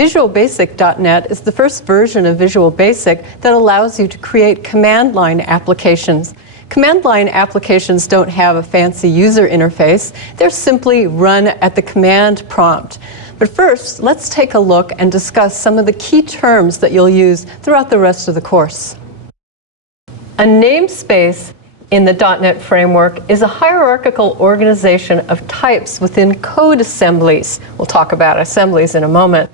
VisualBasic.net is the first version of Visual Basic that allows you to create command line applications. Command line applications don't have a fancy user interface. They're simply run at the command prompt. But first, let's take a look and discuss some of the key terms that you'll use throughout the rest of the course. A namespace in the .NET framework is a hierarchical organization of types within code assemblies. We'll talk about assemblies in a moment.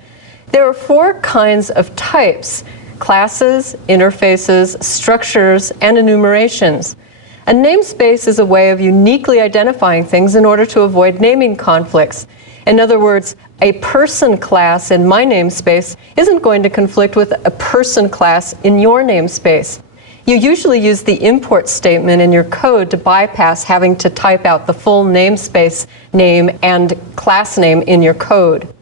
There are four kinds of types: classes, interfaces, structures, and enumerations. A namespace is a way of uniquely identifying things in order to avoid naming conflicts. In other words, a person class in my namespace isn't going to conflict with a person class in your namespace. You usually use the import statement in your code to bypass having to type out the full namespace name and class name in your code.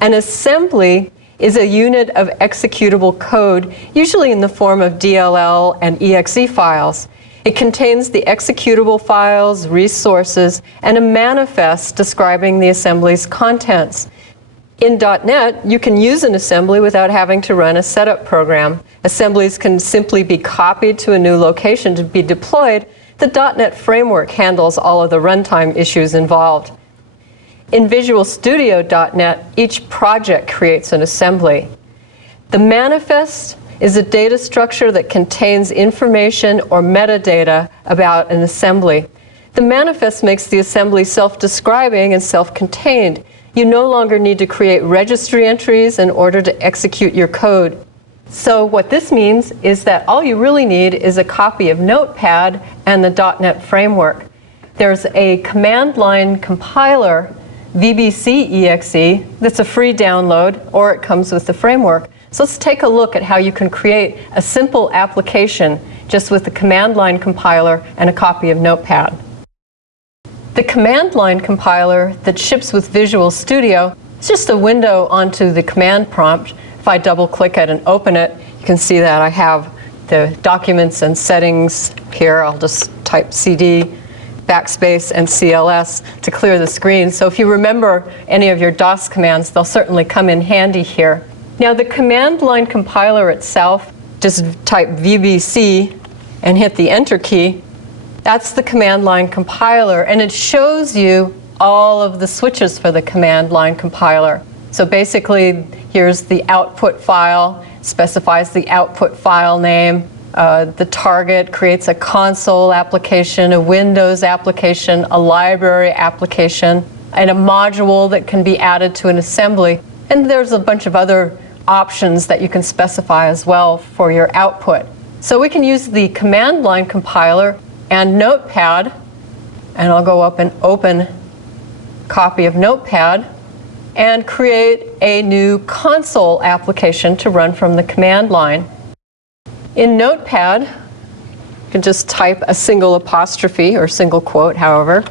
An assembly is a unit of executable code, usually in the form of DLL and exe files. It contains the executable files, resources, and a manifest describing the assembly's contents. In .NET, you can use an assembly without having to run a setup program. Assemblies can simply be copied to a new location to be deployed. The .NET framework handles all of the runtime issues involved. In Visual Studio.net, each project creates an assembly. The manifest is a data structure that contains information or metadata about an assembly. The manifest makes the assembly self-describing and self-contained. You no longer need to create registry entries in order to execute your code. So what this means is that all you really need is a copy of Notepad and the .NET framework. There's a command line compiler, Vbc.exe, that's a free download, or it comes with the framework. So let's take a look at how you can create a simple application just with the command line compiler and a copy of Notepad. The command line compiler that ships with Visual Studio is just a window onto the command prompt. If I double-click it and open it, you can see that I have the documents and settings here. I'll just type CD, backspace, and CLS to clear the screen. So if you remember any of your DOS commands, they'll certainly come in handy here. Now the command line compiler itself, just type VBC and hit the Enter key. That's the command line compiler, and it shows you all of the switches for the command line compiler. So basically, here's the output file, specifies the output file name. The target creates a console application, a Windows application, a library application, and a module that can be added to an assembly. And there's a bunch of other options that you can specify as well for your output. So we can use the command line compiler and Notepad, and I'll go up and open a copy of Notepad and create a new console application to run from the command line. In Notepad, you can just type a single apostrophe or single quote, however,